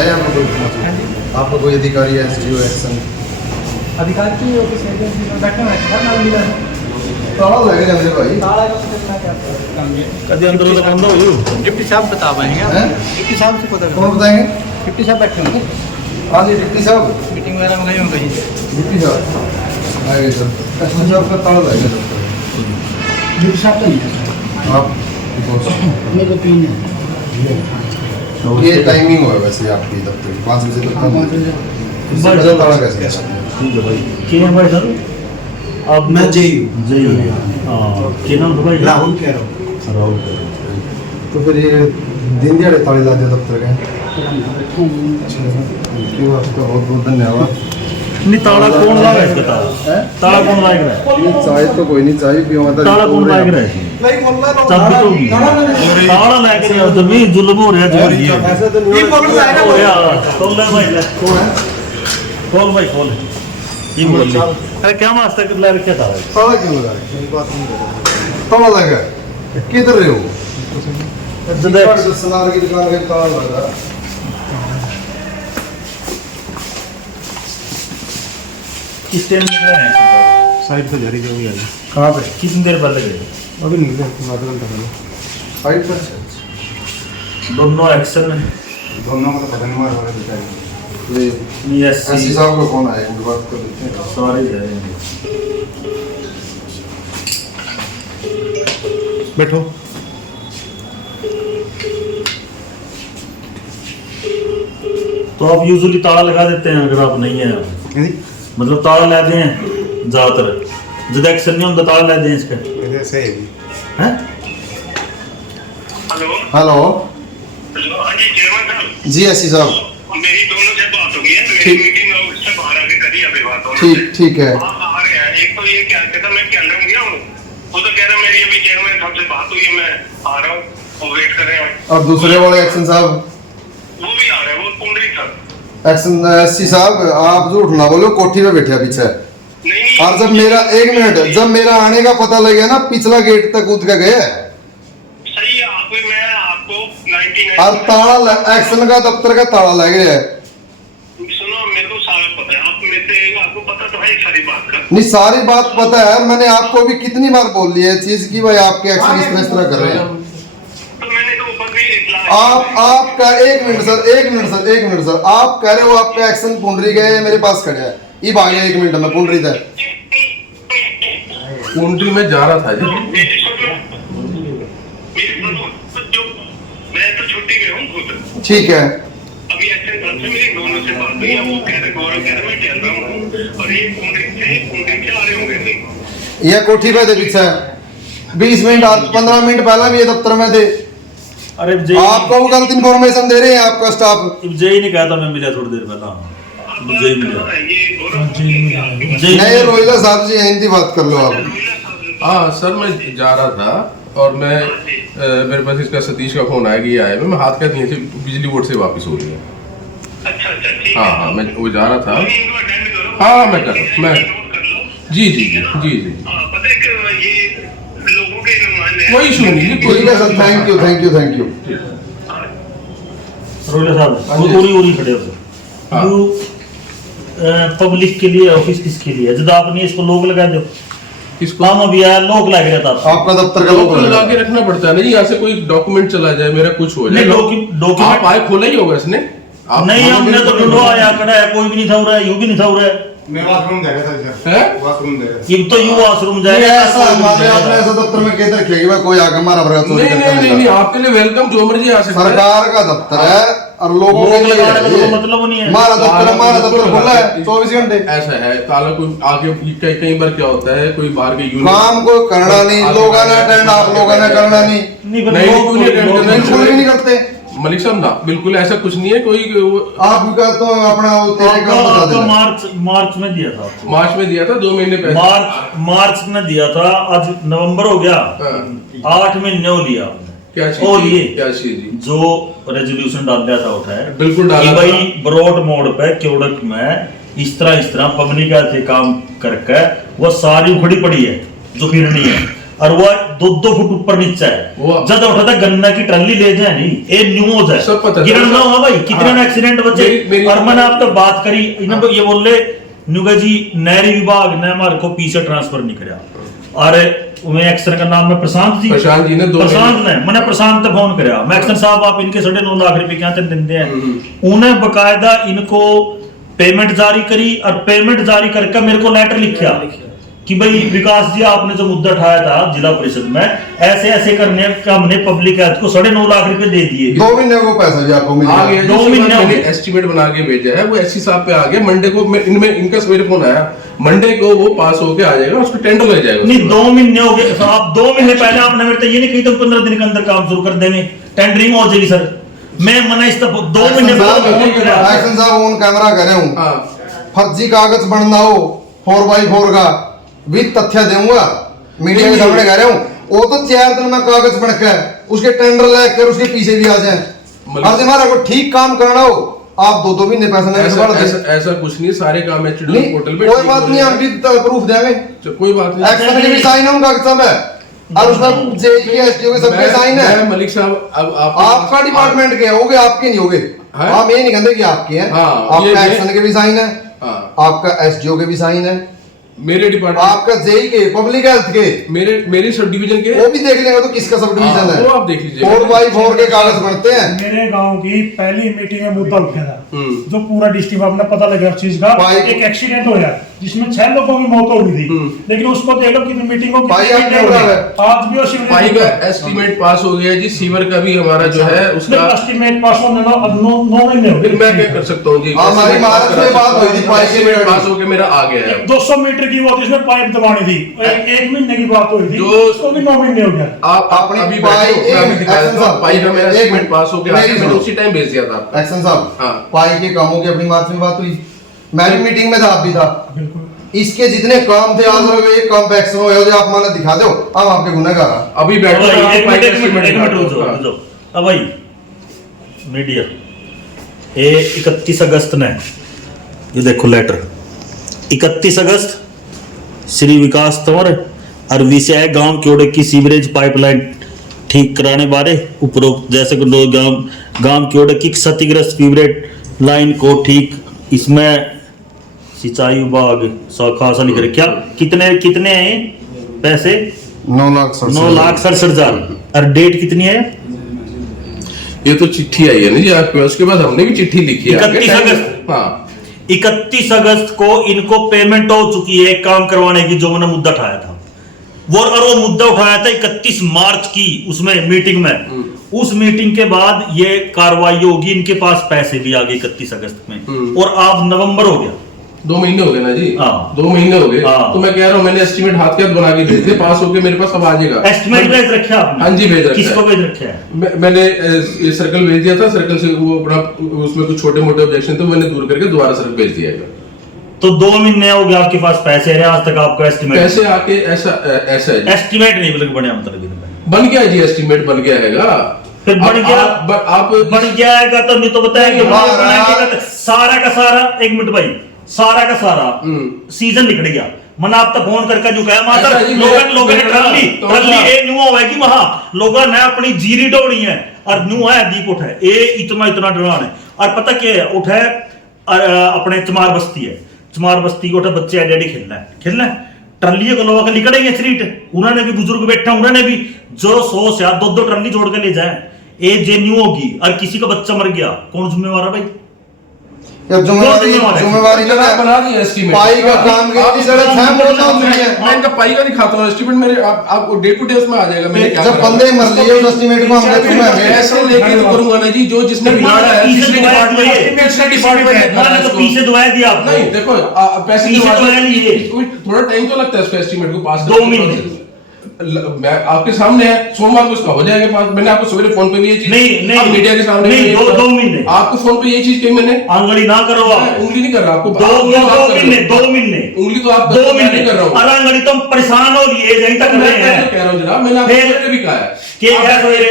है यहाँ पर कोई? आपका कोई अधिकारी है, एसडीओ एक्शन अधिकारी की ऑफिस है बैठे हुए हैं ना मिला है ताला लगे जाने भाई ताला का कितना क्या काम है कभी अंदर तो बंद हो गई डिप्टी साहब बता पाएंगे हैं? डिप्टी साहब से पता कौन बताएंगे? डिप्टी साहब बैठे होंगे हाँ जी डिप्टी साहब। मीटिंग वगैरह में गए होंगे कहीं डिप्टी साहब आएंगे सर। एसडीओ साहब का ताला लगे डिप्टी साहब तो नहीं है आप मेरे को पिन है ये टाइमिंग हुआ वैसे आपकी दफ्तर की 5 बजे तक हाँ, 5 बजे। इससे पहले ताला कैसे है? ठीक है भाई क्या नाम भाई सर अब मैं जय हूँ। जय हां क्या नाम है भाई? राहुल कह रहा हूँ। राहुल तो फिर ये दिन दिहाड़े ताले ला दिया दफ्तर के? क्यों आपका बहुत बहुत धन्यवाद। नहीं ताला कौन लाएगा इसका ताला? हैं? ताला कौन लाएगा? नहीं चाय तो कोई नहीं चाय पियो मत ताला कौन लाएगा इसमें? चाबी तो होगी ताला लेके नहीं आओ तो भी जुल्म हो रहा है जी ऐसा तो नहीं ये हो पकड़ लाएगा ओ यार खोल ले भाई ले कौन है? खोल भाई खोल ये बोल अरे क्या मास्टर कर ले रखा था ताला क्यों लगा रहे? मेरी बात नहीं कर रहे। ताला लगा है। किधर रहे हो? देख सनार की दुकान का ताला लगा है। किस टाइम निकला है साइड पे जा रही है कहाँ पे? कितनी देर बाद लगे अभी निकले आधा घंटा पहले। साइड पर दोनों एक्शन में दोनों को तो पता नहीं मार वाले बेचारे। ये यस एससी साहब का कौन आया? इनकी बात कर लेते हैं। सॉरी जाएंगे बैठो। तो आप यूजुअली ताला लगा देते हैं अगर आप नहीं है मतलब ताला लेते हैं ज्यादातर जब एक्शन नहीं होता ताला लेते हैं इसका ऐसे ही हैं? हेलो हेलो हेलो हाँ जी चेयरमैन साहब जी एससी साहब। मेरी दोनों से बात हो गई है मेरी ठीक। मीटिंग और उससे बाहर आके करी अभी बात हो ठीक है। हाँ आ रहे हैं एक तो ये क्या कहता मैं कैंडर में गया हूँ वो तो कह रहा मेरी अभी चेयरमैन साहब से बात हुई है मैं आ रहा हूँ वो वेट कर रहे हैं और दूसरे वाले एक्शन साहब वो भी आ रहे हैं वो पुंडरी साहब एक्शन एससी साहब आप झूठ ना बोलो कोठी पे बैठे पीछे। नहीं और जब मेरा एक मिनट जब मेरा आने का पता लगे ना पिछला गेट तक कूद के गए सही है आप मैं आपको 99 और ताला एक्शन का दफ्तर का ताला लग रहा है। सुनो मेरे को सारा पता है आप मेरे से आपको पता तो है सारी बात का नहीं सारी बात पता है मैंने आपको भी कितनी बार बोल दी है चीज की भाई आपके एक्शन इस तरह कर रहे हैं। तो मैंने तो ऊपर भी इतला आपका एक मिनट सर आप कह रहे हो आपका एक्शन पुंडरी गए मेरे पास खड़े है ये भाग गया 1 मिनट में पुंडरी तक कुंडली में जा रहा था जी। मैं तो छुट्टी में हूँ खुद ठीक है। अभी एक्शन साहब से मेरी दोनों से बात हुई है वो कह रहे गौरव कह रहे मैं चल रहा हूँ और ये कुंडली आ रहे होंगे नहीं ये कोठी पे थे पीछे 20 मिनट 15 मिनट पहले भी ये दफ्तर में थे। अरे जय आपको वो गलत इन्फॉर्मेशन दे रहे हैं आपका स्टाफ। जय ने कहा था मैं मिला थोड़ी देर पहला जय मिला ये गौरव जय नहीं रोहिला साहब जी हिंदी बात कर लो आप। हाँ सर मैं जा रहा था और मैं मेरे पास इसका सतीश का फोन आया कि ये आया मैं हाथ का दिए थे बिजली बोर्ड से वापस हो गया। अच्छा ठीक हाँ हाँ मैं वो जा रहा था। इनको अटेंड करो हाँ मैं कर मैं नोट कर लो जी जी जी जी जी पता है कि ये लोगों के नुमाइंदे कोई इशू नहीं ठीक कोई है सर थैंक यू। रोले साहब वो उरी खड़े हो हाँ। वो पब्लिक के लिए ऑफिस किसके लिए जब आपने इसको लोग लगा दो इसको काम अभी आया लोग लगे रहता आपका दफ्तर का लोग लगा के रखना पड़ता है नहीं यहाँ से कोई डॉक्यूमेंट चला जाए मेरा कुछ हो जाए नहीं, डॉक्यूमेंट आप आए खोला ही होगा इसने आप नहीं हमने तो ढूंढो आया खड़ा है कोई भी नहीं था रहा है यू भी नहीं था रहा है मैं बाथरूम जा रहा था सर। है बाथरूम जा रहा था। ये तो यू वॉशरूम नहीं जाएगा ऐसा हमारे आपने ऐसा दफ्तर में कहते रखेगी भाई कोई आगे हमारा भरा चोरी नहीं करता नहीं नहीं नहीं। आपके लिए वेलकम जो मर्जी आ सकता है। सरकार का दफ्तर है और लोगों के लोग लिए लगाने का है ये। तो मतलब नहीं है हमारा दफ्तर खुला है 24 घंटे। ऐसा है ताला कोई आगे कई बार क्या होता है कोई बाहर के यूनिट काम को करना नहीं लोगों ने अटेंड आप लोगों ने करना नहीं नहीं पर नहीं, लोग क्यों नहीं attend करना? बिल्कुल भी नहीं करते। मलिक साहब ना बिल्कुल ऐसा कुछ नहीं है कोई आपका तो अपना वो तेरे काम बता आपका देना। मार्च में दिया था आपको। मार्च में दिया था 2 महीने पहले मार्च में दिया था आज नवंबर हो गया हाँ। 8 महीने हो लिया क्या ओ चीज लिए क्या चीज जी जो रेजोल्यूशन डाल दिया था उठाए बिल्कुल डाला कि भाई था। ब्रॉड मोड पे क्योड़क में इस तरह पब्लिक ऐसे काम करके वो सारी उखड़ी पड़ी है जो फिरनी है और वो 2-2 फुट ऊपर नीचे है वो- जब उठा था गन्ना की ट्रली ले जाए नहीं ये न्यू हो जाए सब पता है। गिरना हुआ भाई कितने हाँ। एक्सीडेंट बचे मेरी- और मैंने आप तो बात करी इन्होंने ये बोले नुगा जी नहरी विभाग ने हमारे को पीछे ट्रांसफर नहीं कराया और मैं एक्शन का नाम है प्रशांत जी ने प्रशांत ने मैंने प्रशांत तक फोन कराया मैं एक्शन साहब आप इनके 9.5 लाख रुपए क्या देते हैं उन्हें बकायदा इनको पेमेंट जारी करी और पेमेंट जारी करके मेरे को लेटर लिखा कि भाई विकास जी आपने जो मुद्दा उठाया था जिला परिषद में ऐसे ऐसे करने का हमने पब्लिक हेल्थ को 9.5 लाख रुपए दे दिए 2 महीने को पैसा भी आपको मिल आ गया गया 2 महीने हो गए। एस्टीमेट बना के भेजा है वो एससी साहब पे आ गया मंडे को इनमें इनका सवेरे फोन आया मंडे को वो पास होके आ जाएगा उसको टेंडर लग जाएगा नहीं 2 महीने हो गए तो आप 2 महीने पहले आपने मेरे तो ये नहीं कही तो 15 दिन के अंदर काम शुरू कर देंगे टेंडरिंग हो जाएगी सर मैं मना इस 2 महीने एक्शन साहब ऑन कैमरा कर रहा हूँ हाँ फर्जी कागज बनना हो 4x4 का भी तथ्य दूंगा मीडिया के सामने कह रहा हूँ वो तो 4 दिन में कागज बन के उसके टेंडर लेकर उसके पीछे भी आ जाए और हमारा को ठीक काम करना हो आप 2 महीने पैसा नहीं ऐसा, बढ़ दे ऐसा, ऐसा कुछ नहीं सारे काम है नहीं पोर्टल पे कोई बात नहीं हम भी प्रूफ देंगे कोई बात नहीं एक्शन के भी साइन है उनका सब है और उसमें जेई एसडीओ के सबके साइन है मैं मलिक साहब अब आपका डिपार्टमेंट के होगे आपके नहीं होगे हाँ? हम ये नहीं कहते कि आपके हैं हाँ, आपका ये- एक्शन के भी साइन है हाँ। आपका एसडीओ के भी साइन है मेरे डिपार्टमेंट आपका जेई के पब्लिक हेल्थ के मेरी सब डिवीजन के वो भी देख लेंगे तो किसका सब डिवीजन हाँ, है वो आप देख लीजिए 4x4 के कागज बनते हैं मेरे गांव की पहली मीटिंग में मुद्दा उठा था हम्म। जो पूरा डिस्ट्रिक्ट में अपना पता लगा उस चीज का भाई- एक एक्सीडेंट हो गया जिसमें 6 लोगों की मौत हो गई थी लेकिन उसको देख लो कितनी मीटिंग हो भाई, आप क्या बोल रहे हैं? आज भी उसी पाई का एस्टीमेट पास हो गया जी सीवर का भी हमारा जो है उसका एस्टीमेट पास होने दो अब 9 महीने हो फिर मैं क्या गए कर सकता हूँ जी हमारी महाराष्ट्र में बात हुई थी पाई के एस्टीमेट पास होके मेरा आ गया है 200 मीटर की वो थी, इसमें पाइप दबानी थी एक महीने की बात हुई थी जो- उसको भी 9 महीने हो गया आप अपनी अभी पाई बैठो, मैं अभी दिखा एक्शन देता हूँ साहब, पाई का मेरा एक एस्टीमेट मिनट, पास होके आ मेरी गया मैंने सुनो। उसी टाइम भेज दिया था आपको। एक्शन साहब हाँ। पाई के कामों की अपनी मार्च में बात हुई मैं भी मीटिंग में था आप भी था बिल्कुल इसके जितने काम थे आज लोग एक काम एक्शन हो जो आप माने दिखा दो हम आपके गुनहगार हैं। अभी बैठो भाई, मैं एक पाई मिनट का एक मिनट estimate एक मिनट दिखाता हूँ। रुक जाओ अब भाई मीडिया ये 31 अगस्त ने ये देखो लेटर 31 अगस्त श्री विकास तंवर और विषय गांव क्योड़े की सीवरेज पाइपलाइन ठीक कराने बारे उपरोक्त जैसे कि दो गांव क्योड़े की क्षतिग्रस्त सीवरेज लाइन को ठीक इसमें सिंचाई विभाग खासा लिख रहे क्या कितने कितने हैं पैसे 9,67,000 और डेट कितनी है ये तो चिट्ठी आई है ना जी आपके पास उसके बाद हमने भी चिट्ठी लिखी है 31 अगस्त। हाँ 31 अगस्त को इनको पेमेंट हो चुकी है काम करवाने की जो मैंने मुद्दा उठाया था वो मुद्दा उठाया था 31 मार्च की उसमें मीटिंग में उस मीटिंग के बाद ये कार्रवाई होगी इनके पास पैसे भी आ गए 31 अगस्त में और अब नवंबर हो गया 2 महीने हो गए ना जी हाँ। 2 महीने हो गए हाँ। तो मैं कह रहा हूँ मैंने एस्टीमेट हाथ के हाथ बना के भेज दिए पास होके मेरे पास अब आ जाएगा एस्टिमेट भेज रखे आपने हाँ जी, भेज रखा किसको है। भेज रखे है मैंने ये सर्कल भेज दिया था सर्कल से वो अपना उसमें कुछ छोटे मोटे ऑब्जेक्शन थे मैंने दूर करके दोबारा सर्कल भेज दिया है तो 2 महीने हो गए आपके पास पैसे रहे आज तक आपका एस्टिमेट कैसे आके ऐसा ऐसा है जी। एस्टिमेट नहीं मतलब बढ़िया मतलब इनमें। बन गया जी एस्टीमेट बन गया हैगा फिर बन गया आप बन गया है तो नहीं तो बताएंगे हाँ, बनाएंगे सारा का सारा एक मिनट भाई सारा का सारा सीजन निकल गया मन आप तो फोन करके जो कहा माता ऐसा जी, लोगों ने ट्रली तो ट्रली हाँ। ए न्यू होएगी वहां लोगों ने अपनी जीरी डोड़ी है और न्यू है दीप उठे ए इतना डरान है और पता क्या है उठे अपने चमार बस्ती है चमार बस्ती को उठे बच्चे डैडी खेलना है ट्रली को लोगों का निकलेंगे स्ट्रीट उन्होंने भी बुजुर्ग बैठा उन्होंने भी जो 100 से 2 ट्रली जोड़ के ले जाए ए जे न्यू होगी और किसी का बच्चा मर गया कौन जिम्मेवार है भाई जब जिम्मेवारी ना बना दी एस्टीमेट पाई का काम की इतनी सड़क है बोलना होती है मैं इनका पाई का दिखाता हूँ एस्टीमेट मेरे आप डे टू डे उसमें आ जाएगा मैंने क्या जब करा। बंदे मर लिए उस एस्टीमेट को हम तुम्हें ऐसे लेके तो करूंगा ना जी जो जिसने बिगाड़ा है पिछले डिपार्टमेंट मैंने तो पीछे दुआएं दिया आपको नहीं देखो पैसे पीछे दिलवा तो है नहीं ये। थोड़ा टाइम तो लगता है उसको एस्टीमेट को पास 2 महीने। मैं आपके सामने है सोमवार को इसका हो जाएगा पास मैंने आपको सवेरे फोन पे भी ये चीज नहीं, आप मीडिया के सामने नहीं, भी ये 2 बोला। महीने। आपको फोन पे ये चीज कही मैंने आंगली ना करो मैं आप उंगली नहीं कर रहा आपको 2 महीने उंगली तो आप 2 मैं महीने नहीं कर रहा हूँ आंगली तुम परेशान हो लिए यही तक मैं रहे हैं तो कह रहा हूँ जनाब मैंने आपको फिर- पहले भी कहा है कि क्या आप- सवेरे?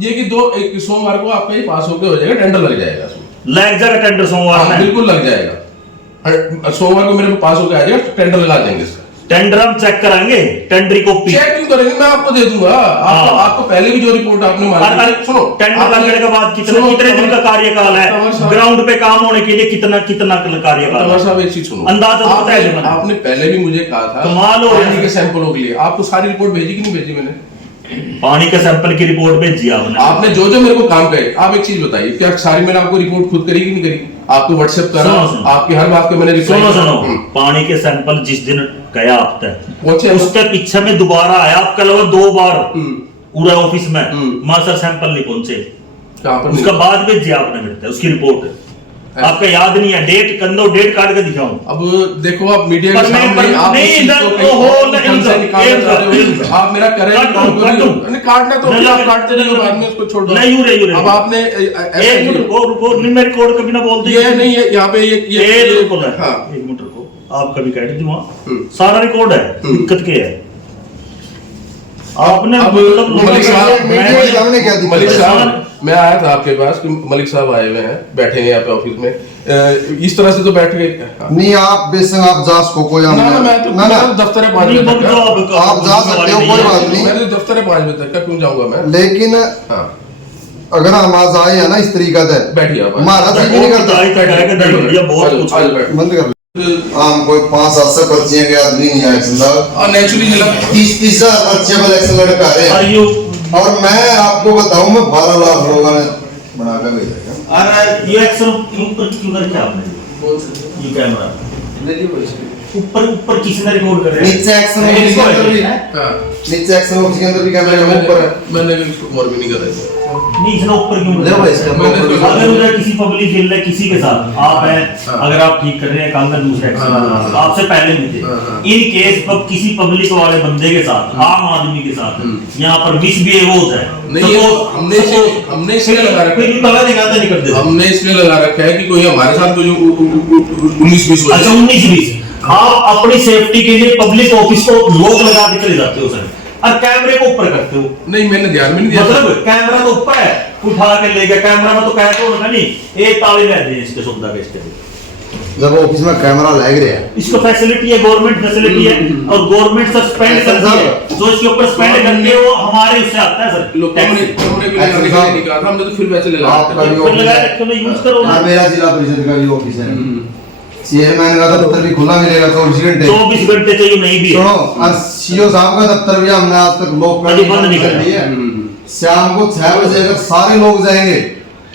ये कि एक सोमवार को आपका ये पास होकर हो जाएगा टेंडर लग जाएगा उसमें लग जाएगा टेंडर सोमवार हाँ, में बिल्कुल लग जाएगा सोमवार को मेरे पास होकर आ जाएगा टेंडर लगा देंगे इसका टेंडर हम चेक कराएंगे, टेंडर की कॉपी। चेक क्यों करेंगे, मैं आपको दे दूंगा। आपको पहले भी जो रिपोर्ट आपने मांगी, सुनो, टेंडर लगने के बाद कितने दिन का कार्यकाल है, ग्राउंड पे काम होने के लिए कितना कार्यकाल तंवर है, साहब एक चीज सुनो, अंदाजा तो बताया जाए। आपने पहले भी मुझे कहा था कमाल हो रहा है। पानी के सैंपलों के लिए आपको सारी रिपोर्ट भेजी कि नहीं भेजी मैंने? पानी के सैंपल की रिपोर्ट भेजी आपने जो मेरे को काम करे। आप एक चीज बताइए, क्या सारी मैंने आपको रिपोर्ट खुद करी कि नहीं करी? आपको व्हाट्सएप करा, आपकी हर बात पे मैंने रिप्लाई। सुनो, पानी के सैंपल जिस दिन गया आप तक पहुंचे, उसके पीछे में दोबारा आया आपका लगभग 2 बार पूरा ऑफिस में, वहां सर सैंपल नहीं पहुंचे, कहां पर उसका बाद भेजी आपने मिलता है उसकी रिपोर्ट, आपका याद नहीं है? डेट कंदो डेट काट के दिखाऊं? अब देखो, आप मीडिया पर के मैं- सामने पर आप नहीं, इस चीज को इधर कहीं वो हो, और नहीं, ढंग से इधर, निकालना इधर, चाहते हो। इधर। आप मेरा करें काटूं, नहीं, काटना तो नहीं, आप काटते नहीं, बाद में उसको छोड़ दो। नहीं, यूं रे। अब आपने एक मिनट रुको, नहीं मैं रिकॉर्ड कभी ना बोलते। ये नहीं है यहाँ पे ये रुको ना, हाँ। एक मिनट रुको, आप कभी कह दी वहां सारा रिकॉर्ड है, दिक्कत क्या है? आपने अब मतलब मलिक साहब, मीडिया के सामने क्या दिक्कत मलिक है? साहब, मैं आया था आपके पास कि मलिक साहब आए हुए हैं, बैठे हैं यहाँ पे ऑफिस में, इस तरह से तो बैठ गए। नहीं आप बेशक आप जा सको कोई ना ना, मैं तो ना ना मेरा दफ्तर है 5 नहीं, बजे तक बोल दो का। आप जा सकते हो, कोई बात नहीं। मेरे दफ्तर है 5 बजे तक का, क्यों जाऊंगा मैं? लेकिन हाँ, अगर हम आज आए हैं ना इस तरीका से, बैठिए आप। हमारा जी भी नहीं करता। ये बहुत कुछ आज बैठ। बंद कर हम कोई 500-700 पर्चियां के आदमी नहीं आए साहब, और नेचुरली चला 30-30 हजार पर्चियां पर इलेक्शन लड़का रहे हैं। और यू और मैं आपको बताऊं, मैं 12 लाख लोगों ने बना कर भेजा। अरे ये एक्शन ऊपर क्यों करके आपने ये कैमरा ऊपर किसने रिकॉर्ड कर रहा है? नीचे एक्शन ऑफिस के अंदर भी, हाँ, नीचे एक्शन ऑफिस के अंदर भी कैमरे में ऊपर है। मैंने इसको और भी नहीं कर रहा है। नहीं इसने ऊपर क्यों ले भाई इसका मैंने ऊपर भी- अगर उधर किसी पब्लिक खेल रहा है किसी के साथ आप हैं, अगर आप ठीक कर रहे हैं, कल में दूसरे एक्शन हाँ। आपसे पहले मिलते हाँ। इन केस अब किसी पब्लिक वाले बंदे के साथ, आम आदमी के साथ यहाँ पर मिसबिहेव हो जाए, नहीं, ये हमने इसलिए लगा रखा है, तला दिखाते नहीं करते। हमने इसलिए लगा रखा है कि कोई हमारे साथ कोई 19-20 हो अच्छा जाए। 19-20 आप अपनी सेफ्टी के लिए पब्लिक ऑफिस को लोग लगा के चले जाते हो सर, और कैमरे को ऊपर करते हो। नहीं, मैंने ध्यान में नहीं दिया। मतलब कैमरा तो ऊपर है, उठा के ले गया कैमरा में, तो कहते हो ना नहीं एक ताले में दे इसके सुविधा के इसके, जब ऑफिस में कैमरा लग रहा है, इसको फैसिलिटी है, गवर्नमेंट फैसिलिटी है, और गवर्नमेंट सस्पेंड करती है, जो इसके ऊपर स्पेंड करते हैं वो हमारे उससे आता है सर। लोग कैमरे के लिए आगे से नहीं कहा था, हमने तो फिर वैसे लगा आपका भी फिर लगाए रखे हो, यूज करो ना। हाँ, मेरा जिला परिषद का भी ऑफिस है, चेयरमैन का दफ्तर भी खुला मिलेगा 24 घंटे। 24 घंटे चाहिए नहीं भी है। सुनो, और सीओ साहब का दफ्तर भी हमने आज तक लोग कभी बंद नहीं कर दिया। शाम को 6 बजे अगर सारे लोग जाएंगे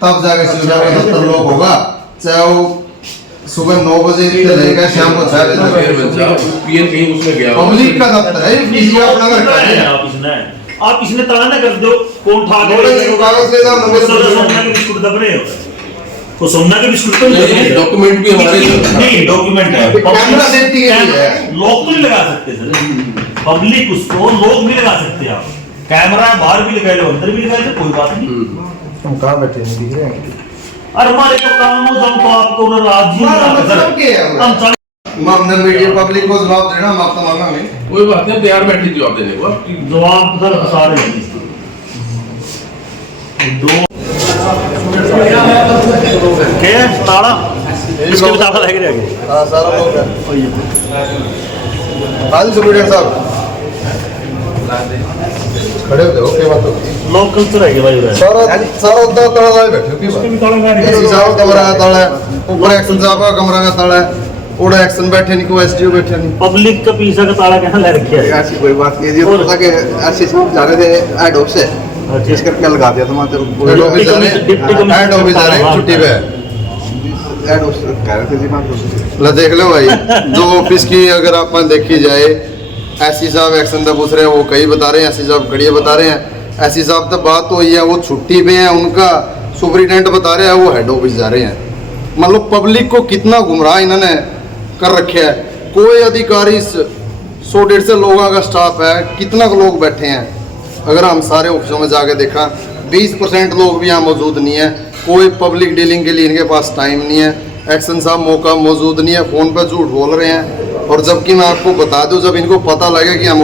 तब जाकर सीओ साहब का दफ्तर लॉक होगा, चाहे वो सुबह 9 बजे से रहेगा शाम को 6 बजे तक। पीएन कहीं उसमें गया पब्लिक का दफ्तर है, किसी का अपना घर का नहीं है। आप इसने तला ना कर दो, कौन ठा के बोले कि कागज ले जाओ, नंबर सोना के बिस्कुट दब रहे हो, वो सोना के बिस्कुट तो नहीं, डॉक्यूमेंट भी हमारे नहीं, डॉक्यूमेंट है, कैमरा सेफ्टी के लिए है। लोग तो नहीं लगा सकते सर, पब्लिक उसको लोग नहीं लगा सकते। आप कैमरा बाहर भी लगा लो, अंदर भी लगा लो, कोई बात नहीं। हम कहाँ बैठे नहीं दिख रहे हैं? और हमारे तो काम हो हम तो आपको राज्य मतलब क्या है? हम चल हमने मीडिया पब्लिक को जवाब देना, हम आपका मांगा नहीं। कोई बात नहीं, तैयार बैठी जवाब देने को। जवाब तो सर सारे हैं। दो क्या ताला इसके भी ताला लग रहा है। हाँ सारा लोग है। हाँ जी सुप्रीडेंट साहब खड़े हो जाओ, क्या बात होती है? लोकल तो रहेगा भाई उधर। सारा उधर तड़ा लाए बैठे हो, की बात? भी ताला लगा एसी साहब का कमरा का ताला है, ऊपर एक्शन साहब का कमरा का ताला है, ओड़ा एक्शन बैठे नहीं, कोई एसडीओ बैठे नहीं। पब्लिक का पीछा का ताला कहाँ ले रखा है? ऐसी कोई बात नहीं है, ये तो पता कि ऐसे सब जा रहे थे हेड ऑफ से, जिस करके लगा दिया था वहाँ हेड ऑफिस जा रहे हैं, हेड ऑफिस जा रहे हैं, छुट्टी पे है। हेड ऑफ से कह रहे थे जी बात। ला देख लो भाई, जो ऑफिस की अगर आप देखी जाए, एससी साहब एक्शन का पूछ रहे हैं, वो कई बता रहे हैं, एससी साहब घड़िया बता रहे हैं। एससी साहब तो बात तो है, वो छुट्टी पे हैं, उनका सुपरिटेंडेंट बता रहे हैं वो हेड ऑफिस जा रहे हैं। मतलब पब्लिक को कितना गुमराह इन्होंने कर रखे है। कोई अधिकारी 100-150 लोगों का स्टाफ है, कितना लोग बैठे हैं। अगर हम सारे ऑफिसों में जाके देखा 20% लोग भी यहाँ मौजूद नहीं है। कोई पब्लिक डीलिंग के लिए इनके पास टाइम नहीं है। एक्शन साहब मौका मौजूद नहीं है, फ़ोन पर झूठ बोल रहे हैं। और जबकि मैं आपको बता दूं, जब इनको पता लगे कि हम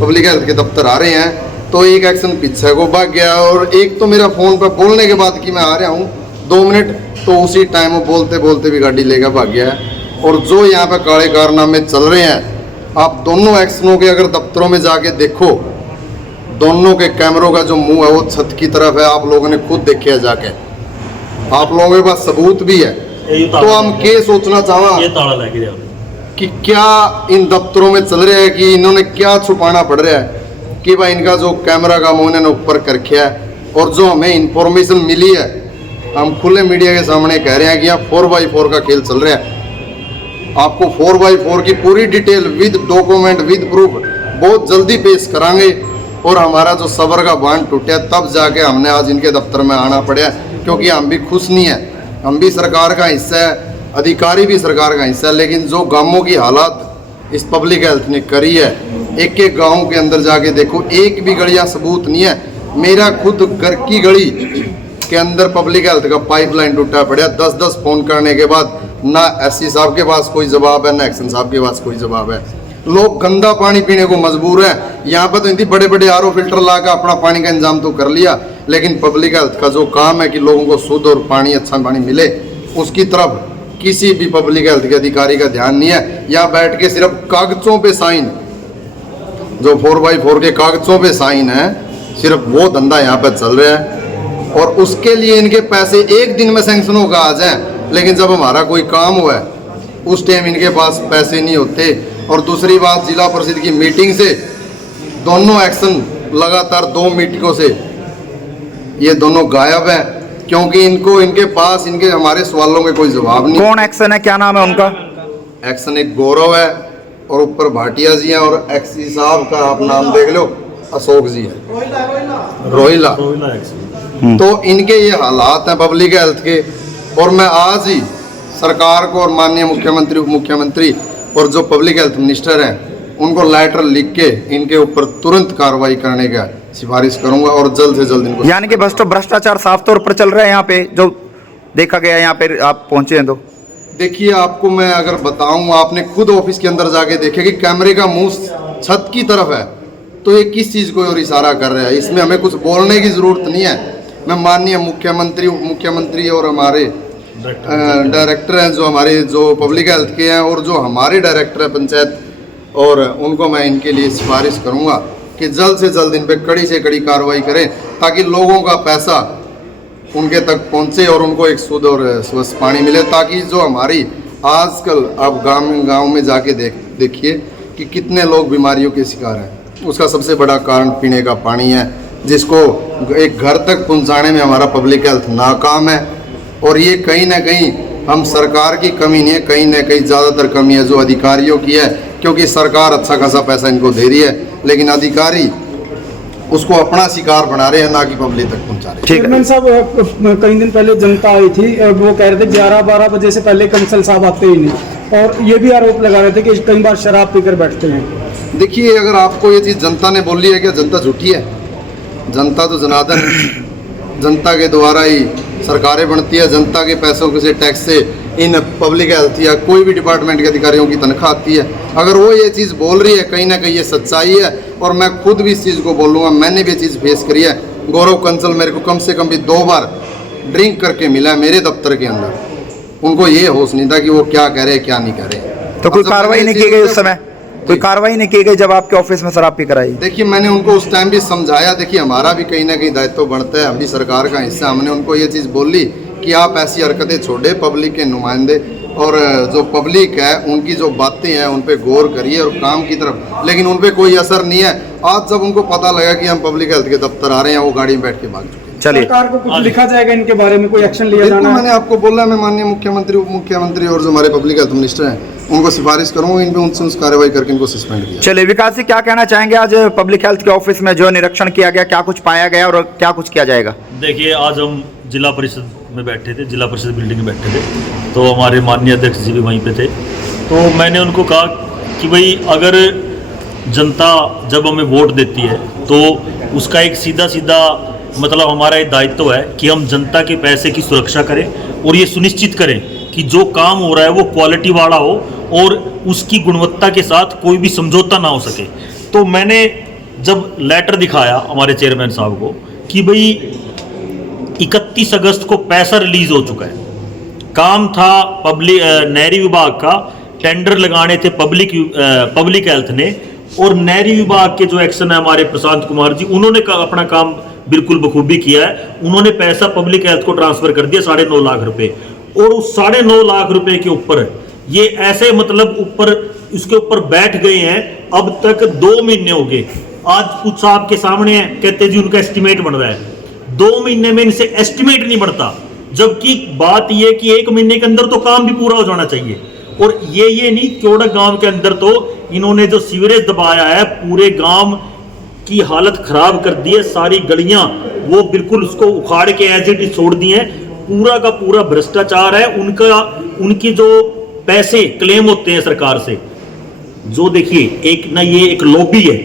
पब्लिक हेल्थ के दफ्तर आ रहे हैं तो एक एक्शन पीछे को भाग गया, और एक तो मेरा फ़ोन पर बोलने के बाद कि मैं आ रहा हूँ 2 मिनट, तो उसी टाइम वो बोलते बोलते भी गाड़ी लेकर भाग गया है। और जो यहाँ पे काले कारनामे चल रहे हैं, आप दोनों एक्शनों के अगर दफ्तरों में जाके देखो, दोनों के कैमरों का जो मुंह है वो छत की तरफ है, आप लोगों ने खुद देखा जाके, आप लोगों के पास सबूत भी है। तो हम के सोचना चाहवा ये ताला लेके जाओ कि क्या इन दफ्तरों में चल रहा है, कि इन्होंने क्या छुपाना पड़ रहा है, कि भाई इनका जो कैमरा का मुंह इन्होंने ऊपर कर रखा है। और जो हमें इंफॉर्मेशन मिली है, हम खुले मीडिया के सामने कह रहे हैं कि यहाँ 4x4 का खेल चल रहा है। आपको 4x4 की पूरी detail with document with proof बहुत जल्दी पेश करांगे। और हमारा जो सबर का बांध टूटा तब जाके हमने आज इनके दफ्तर में आना पड़ा, क्योंकि हम भी खुश नहीं है, हम भी सरकार का हिस्सा है, अधिकारी भी सरकार का हिस्सा है। लेकिन जो गांवों की हालात इस पब्लिक हेल्थ ने करी है, एक एक गांव के अंदर जाके देखो, एक भी गलियां सबूत नहीं है। मेरा खुद घर की गली के अंदर पब्लिक हेल्थ का पाइपलाइन टूटा पड़ा, 10-10 फोन करने के बाद ना एससी साहब के पास कोई जवाब है, ना एक्शन साहब के पास कोई जवाब है। लोग गंदा पानी पीने को मजबूर है। यहाँ पर तो इतनी बड़े बड़े आरओ फिल्टर ला कर अपना पानी का इंतजाम तो कर लिया, लेकिन पब्लिक हेल्थ का जो काम है कि लोगों को शुद्ध और पानी अच्छा पानी मिले, उसकी तरफ किसी भी पब्लिक हेल्थ के अधिकारी का ध्यान नहीं है। यहाँ बैठ के सिर्फ कागजों पे साइन, जो 4x4 के कागजों पे साइन है, सिर्फ वो धंधा यहाँ पर चल रहा है। और उसके लिए इनके पैसे एक दिन में सैंक्शन होगा आ जाए, लेकिन जब हमारा कोई काम हुआ है उस टाइम इनके पास पैसे नहीं होते। और दूसरी बात, जिला परिषद की मीटिंग से दोनों एक्शन लगातार 2 मीटिंगों से ये दोनों गायब हैं, क्योंकि इनको इनके पास इनके हमारे सवालों के कोई जवाब नहीं। कौन एक्शन है, क्या नाम है उनका? एक्शन एक गौरव है और ऊपर भाटिया जी हैं, और एक्सी साहब का आप नाम देख लो, अशोक जी है, रोहिला। तो इनके ये हालात हैं पब्लिक हेल्थ के। और मैं आज ही सरकार को और माननीय मुख्यमंत्री उप मुख्यमंत्री और जो पब्लिक हेल्थ मिनिस्टर हैं उनको लेटर लिख के इनके ऊपर तुरंत कार्रवाई करने का सिफारिश करूंगा, और जल्द से जल्द इनको। यानी कि भ्रष्टाचार साफ तौर पर चल रहा है यहाँ पे, जो देखा गया यहाँ पे आप पहुंचे हैं तो? देखिए, आपको मैं अगर बताऊं, आपने खुद ऑफिस के अंदर जाके देखे कि कैमरे का मुंह छत की तरफ है, तो ये किस चीज़ को और इशारा कर रहा है? इसमें हमें कुछ बोलने की ज़रूरत नहीं है। मैं माननीय मुख्यमंत्री उप मुख्यमंत्री और हमारे डायरेक्टर हैं जो हमारे जो पब्लिक हेल्थ के हैं, और जो हमारे डायरेक्टर हैं पंचायत, और उनको मैं इनके लिए सिफारिश करूंगा कि जल्द से जल्द इन पे कड़ी से कड़ी कार्रवाई करें, ताकि लोगों का पैसा उनके तक पहुंचे और उनको एक शुद्ध और स्वच्छ पानी मिले। ताकि जो हमारी आजकल आप गांव में जाके देखिए कि कितने लोग बीमारियों के शिकार हैं। उसका सबसे बड़ा कारण पीने का पानी है, जिसको एक घर तक पहुंचाने में हमारा पब्लिक हेल्थ नाकाम है। और ये कहीं ना कहीं हम सरकार की कमी नहीं है, कहीं ना कहीं ज़्यादातर कमी है जो अधिकारियों की है, क्योंकि सरकार अच्छा खासा पैसा इनको दे रही है, लेकिन अधिकारी उसको अपना शिकार बना रहे हैं, ना कि पब्लिक तक पहुंचा रहे हैं। चेयरमैन साहब, कई दिन पहले जनता आई थी, वो कह रहे थे 11-12 बजे से पहले कंसल साहब आते ही नहीं, और ये भी आरोप लगा रहे थे कि कई बार शराब पीकर बैठते हैं। देखिए, अगर आपको ये चीज़ जनता ने बोली है, क्या जनता झूठी है? जनता तो जनार्दन है, जनता के द्वारा ही सरकारें बनती है, जनता के पैसों से टैक्स से इन पब्लिक हेल्थ या कोई भी डिपार्टमेंट के अधिकारियों की तनख्वाह आती है। अगर वो ये चीज़ बोल रही है, कहीं ना कहीं ये सच्चाई है, और मैं खुद भी इस चीज़ को बोलूँगा। मैंने भी ये चीज़ फेस करी है। गौरव कंसल मेरे को कम से कम भी 2 बार ड्रिंक करके मिला है मेरे दफ्तर के अंदर। उनको ये होश नहीं था कि वो क्या कह रहे हैं क्या नहीं कह रहे। तो कोई कार्रवाई नहीं की गई उस समय? कोई कार्रवाई नहीं की गई जब आपके ऑफिस में शराब पीकर आई? देखिए, मैंने उनको उस टाइम भी समझाया। देखिए, हमारा भी कहीं ना कहीं दायित्व बनता है, हम भी सरकार का हिस्सा। हमने उनको ये चीज़ बोली कि आप ऐसी हरकतें छोड़े, पब्लिक के नुमाइंदे और जो पब्लिक है उनकी जो बातें हैं उन पे गौर करिए और काम की तरफ। लेकिन उन पे कोई असर नहीं है। आज जब उनको पता लगा कि हम पब्लिक हेल्थ के दफ्तर आ रहे हैं, वो गाड़ी में बैठ के भाग चुके हैं। चलिए, सरकार को कुछ लिखा जाएगा इनके बारे में, कोई एक्शन लिया बिल्कुल, जाना है? मैंने आपको बोला, मैं माननीय मुख्यमंत्री उप मुख्यमंत्री और जो हमारे पब्लिक हेल्थ मिनिस्टर हैं उनको सिफारिश करूंगा, इन पे उनसे उस कार्रवाई करके इनको सस्पेंड किया। चलिए विकास जी, क्या कहना चाहेंगे? आज पब्लिक हेल्थ के ऑफिस में जो निरीक्षण किया गया, क्या कुछ पाया गया और क्या कुछ किया जाएगा? देखिए, आज हम जिला परिषद में बैठे थे, जिला परिषद बिल्डिंग में बैठे थे, तो हमारे माननीय अध्यक्ष जी भी वहीं पे थे। तो मैंने उनको कहा कि भाई, अगर जनता जब हमें वोट देती है तो उसका एक सीधा सीधा मतलब हमारा एक दायित्व है कि हम जनता के पैसे की सुरक्षा करें और ये सुनिश्चित करें कि जो काम हो रहा है वो क्वालिटी वाला हो और उसकी गुणवत्ता के साथ कोई भी समझौता ना हो सके। तो मैंने जब लेटर दिखाया हमारे चेयरमैन साहब को कि भाई 31 अगस्त को पैसा रिलीज हो चुका है, काम था पब्लिक नहरी विभाग का टेंडर लगाने थे पब्लिक हेल्थ ने, और नहरी विभाग के जो एक्शन है हमारे प्रशांत कुमार जी, उन्होंने अपना काम बिल्कुल बखूबी किया है। उन्होंने पैसा पब्लिक हेल्थ को ट्रांसफर कर दिया 9.5 लाख रुपए, और उस 9.5 लाख रुपए के ऊपर ये ऐसे मतलब ऊपर इसके ऊपर बैठ गए हैं। अब तक 2 महीने हो गए, आज कुछ आपके सामने है, कहते जी उनका एस्टिमेट बन रहा है। 2 महीने में इनसे एस्टिमेट नहीं बढ़ता, जबकि बात यह कि 1 महीने के अंदर तो काम भी पूरा हो जाना चाहिए। और ये नहीं, क्योड़ा गांव के अंदर तो इन्होंने जो सीवरेज दबाया है, पूरे गांव की हालत खराब कर दी है। सारी गलियां वो बिल्कुल उसको उखाड़ के एज इट इज छोड़ दी है। पूरा का पूरा भ्रष्टाचार है। उनके जो पैसे क्लेम होते हैं सरकार से, जो देखिए एक ना, ये एक लॉबी है,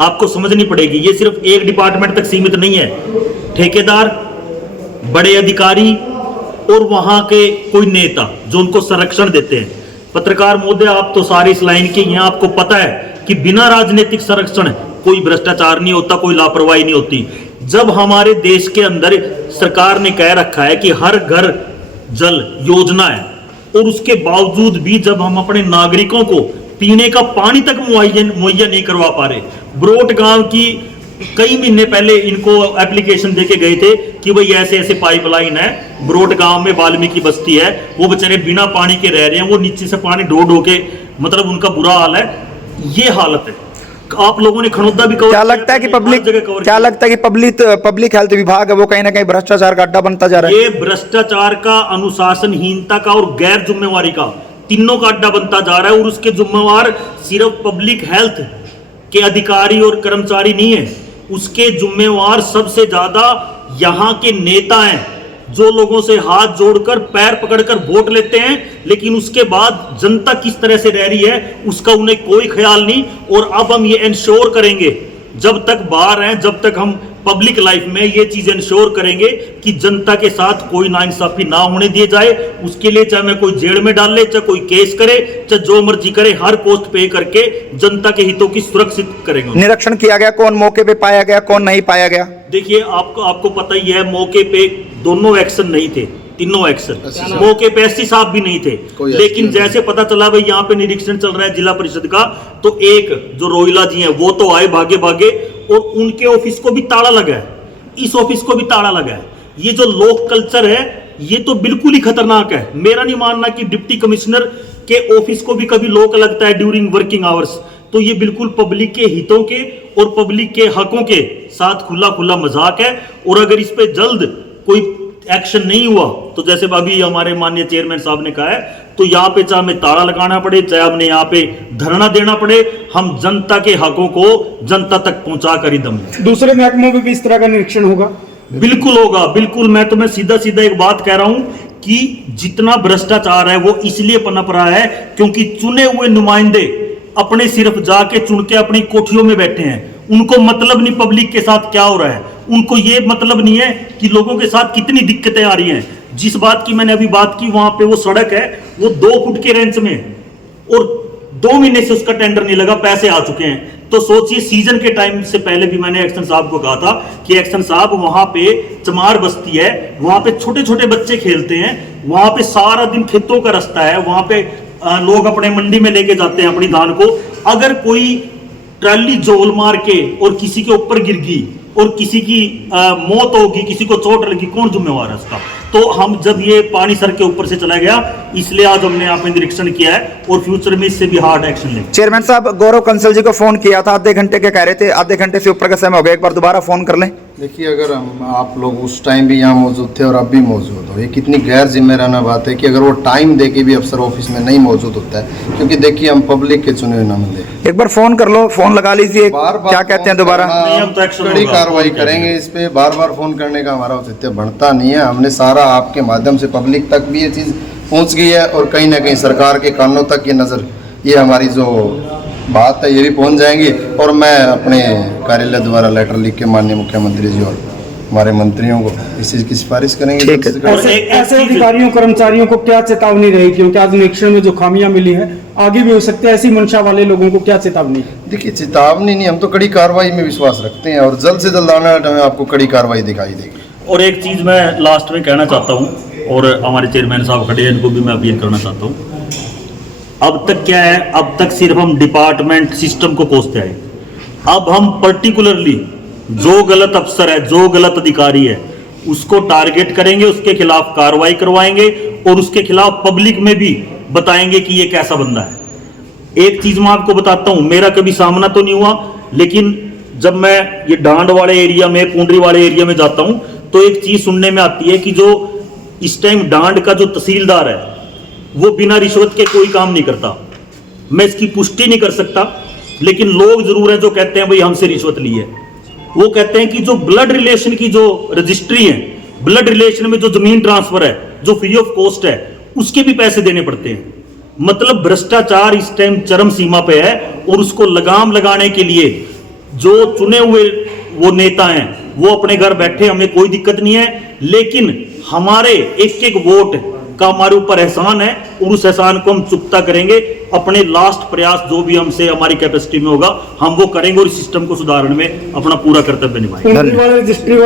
आपको समझनी पड़ेगी। ये सिर्फ एक डिपार्टमेंट तक सीमित नहीं है। ठेकेदार, बड़े अधिकारी और वहां के कोई नेता जो उनको संरक्षण देते हैं। पत्रकार महोदय, आप तो सारी इस लाइन के हैं, आपको पता है कि बिना राजनीतिक संरक्षण कोई भ्रष्टाचार नहीं होता, कोई लापरवाही नहीं होती। जब हमारे देश के अंदर सरकार ने कह रखा है कि हर घर जल योजना है, और उसके बावजूद भी जब हम अपने नागरिकों को पीने का पानी तक मुहैया नहीं करवा पा रहे। ब्रोट गांव की कई महीने पहले इनको एप्लीकेशन देके गए थे कि भाई ऐसे ऐसे पाइपलाइन है, ब्रोट गांव में वाल्मीकि बस्ती है, वो बेचारे बिना पानी के रह रहे हैं, वो नीचे से पानी ढो के, मतलब उनका बुरा हाल है। ये हालत है। आप लोगों ने खनौदा भी कवर, क्या लगता है कि पब्लिक हेल्थ विभाग है वो कहीं ना कहीं भ्रष्टाचार का अड्डा बनता जा रहा है? ये भ्रष्टाचार का, अनुशासनहीनता का और गैर जिम्मेवारी का, तीनों का अड्डा बनता जा रहा है। और उसके जिम्मेवार सिर्फ पब्लिक हेल्थ के अधिकारी और कर्मचारी नहीं है, उसके जिम्मेवार सबसे ज्यादा यहाँ के नेता हैं, जो लोगों से हाथ जोड़कर पैर पकड़कर वोट लेते हैं, लेकिन उसके बाद जनता किस तरह से रह रही है उसका उन्हें कोई ख्याल नहीं। और अब हम ये इंश्योर करेंगे, जब तक बाहर हैं, जब तक हम पब्लिक लाइफ में ये चीज इंश्योर करेंगे कि जनता के साथ कोई नाइंसाफी ना होने दिए जाए। उसके लिए चाहे मैं कोई जेल में डाल ले, चाहे कोई केस करे, चाहे जो मर्जी करे, हर कॉस्ट पे करके जनता के हितों की सुरक्षित करेंगे। निरीक्षण किया गया, कौन मौके पे पाया गया, कौन नहीं पाया गया? देखिए, आपको पता ही है, मौके पे दोनों एक्शन नहीं थे, तीनों एक्शन। मौके पे एससी साहब भी नहीं थे, लेकिन जैसे पता चला भाई यहाँ पे निरीक्षण चल रहा है जिला परिषद का, तो एक जो रोहिला जी हैं वो तो आए भागे भागे, और उनके ऑफिस को भी ताला लगा है, इस ऑफिस को भी ताला लगा है। ये जो लोक कल्चर है, ये तो बिल्कुल ही खतरनाक है। मेरा नहीं मानना कि डिप्टी कमिश्नर के ऑफिस को भी कभी लोक लगता है ड्यूरिंग वर्किंग आवर्स। तो ये बिल्कुल पब्लिक के हितों के और पब्लिक के हकों के साथ खुला मजाक है। और अगर इस पे जल्द कोई एक्शन नहीं हुआ, तो जैसे अभी हमारे माननीय चेयरमैन साहब ने कहा है, तो यहाँ पे चाहे हमें ताला लगाना पड़े, चाहे हमें यहाँ पे धरना देना पड़े, हम जनता के हकों को जनता तक पहुंचा कर ही दम। दूसरे महकमों में भी इस तरह का निरीक्षण होगा? बिल्कुल होगा, बिल्कुल। मैं तुम्हें सीधा एक बात कह रहा हूं कि जितना भ्रष्टाचार है वो इसलिए पनप रहा है क्योंकि चुने हुए नुमाइंदे अपने सिर्फ जाके चुन के अपनी कोठियों में बैठे हैं। उनको मतलब नहीं पब्लिक के साथ क्या हो रहा है, उनको ये मतलब नहीं है कि लोगों के साथ कितनी दिक्कतें आ रही हैं। जिस बात की मैंने अभी बात की, वहां पे वो सड़क है, वो 2 फुट के रेंज में, और 2 महीने से उसका टेंडर नहीं लगा, पैसे आ चुके हैं। तो सोचिए, सीजन के टाइम से पहले भी मैंने एक्शन साहब को कहा था कि एक्शन साहब, वहां पे चमार बस्ती है, वहां पे छोटे छोटे बच्चे खेलते हैं, वहां पे सारा दिन खेतों का रास्ता है, वहां पे लोग अपने मंडी में लेके जाते हैं अपनी धान को। अगर कोई ट्राली जोल मार के और किसी के ऊपर गिर गई और किसी की मौत होगी, किसी को चोट लगी, कौन जिम्मेवार है उसका? तो हम जब ये पानी सर के ऊपर से चला गया, इसलिए आज हमने यहाँ पे निरीक्षण किया है और फ्यूचर में इससे भी हार्ड एक्शन लेंगे। चेयरमैन साहब, गौरव कंसल जी को फोन किया था, आधे घंटे के कह रहे थे, आधे घंटे से ऊपर का समय हो गया, एक बार दोबारा फोन कर लें। देखिए, अगर आप लोग उस टाइम भी यहाँ मौजूद थे और अब भी मौजूद हो, ये कितनी गैर जिम्मेदाराना बात है कि अगर वो टाइम दे के भी अफसर ऑफिस में नहीं मौजूद होता है, क्योंकि देखिए हम पब्लिक के चुने हुए नुमाइंदे। एक बार फोन कर लो, फोन लगा लीजिए, क्या कहते हैं दोबारा? कड़ी कार्रवाई करेंगे इस पे। बार बार फोन करने का हमारा औचित्य बनता नहीं है। हमने सारा आपके माध्यम से पब्लिक तक भी ये चीज़ पहुंच गई है और कहीं ना कहीं सरकार के कानों तक ये नज़र, ये हमारी जो बात है ये भी पहुंच जाएंगी। और मैं अपने कार्यालय द्वारा लेटर लिख के माननीय मुख्यमंत्री जी और हमारे मंत्रियों को इस चीज़ की सिफारिश करेंगे। ऐसे अधिकारियों कर्मचारियों को क्या चेतावनी रहेगी, क्योंकि आज निरीक्षण में जो खामियां मिली है आगे भी हो सकते हैं, ऐसी मंशा वाले लोगों को क्या चेतावनी? देखिए, चेतावनी नहीं, हम तो कड़ी कार्रवाई में विश्वास रखते हैं और जल्द से जल्द आने वाले टाइम में आपको कड़ी कार्रवाई दिखाई देगी। और एक चीज मैं लास्ट में कहना चाहता हूं, और हमारे चेयरमैन साहब खड़े हैं, इनको भी मैं अपील करना चाहता हूं। अब तक क्या है, अब तक सिर्फ हम डिपार्टमेंट सिस्टम को कोसते आए। अब हम पर्टिकुलरली जो गलत अफसर है, जो गलत अधिकारी है, उसको टारगेट करेंगे, उसके खिलाफ कार्रवाई करवाएंगे और उसके खिलाफ पब्लिक में भी बताएंगे कि ये कैसा बंदा है। एक चीज मैं आपको बताता हूं, मेरा कभी सामना तो नहीं हुआ, लेकिन जब मैं ये डांड वाले एरिया में, पुंडरी वाले एरिया में जाता हूं तो एक चीज सुनने में आती है कि जो इस टाइम डांड का जो तहसीलदार है वो बिना रिश्वत के कोई काम नहीं करता। मैं इसकी पुष्टि नहीं कर सकता, लेकिन लोग जरूर हैं जो कहते हैं भाई हमसे रिश्वत ली है। वो कहते हैं कि जो ब्लड रिलेशन की जो रजिस्ट्री है, ब्लड रिलेशन में जो जमीन ट्रांसफर है, जो फ्री ऑफ कॉस्ट है, उसके भी पैसे देने पड़ते हैं। मतलब भ्रष्टाचार इस टाइम चरम सीमा पे है और उसको लगाम लगाने के लिए जो चुने हुए वो नेता हैं वो अपने घर बैठे, हमें कोई दिक्कत नहीं है, लेकिन हमारे एक एक वोट का हमारे ऊपर एहसान है और उस एहसान को हम चुकता करेंगे। अपने लास्ट प्रयास जो भी हमसे हमारी कैपेसिटी में होगा हम वो करेंगे और इस सिस्टम को सुधारने में अपना पूरा कर्तव्य निभाएंगे। रजिस्ट्री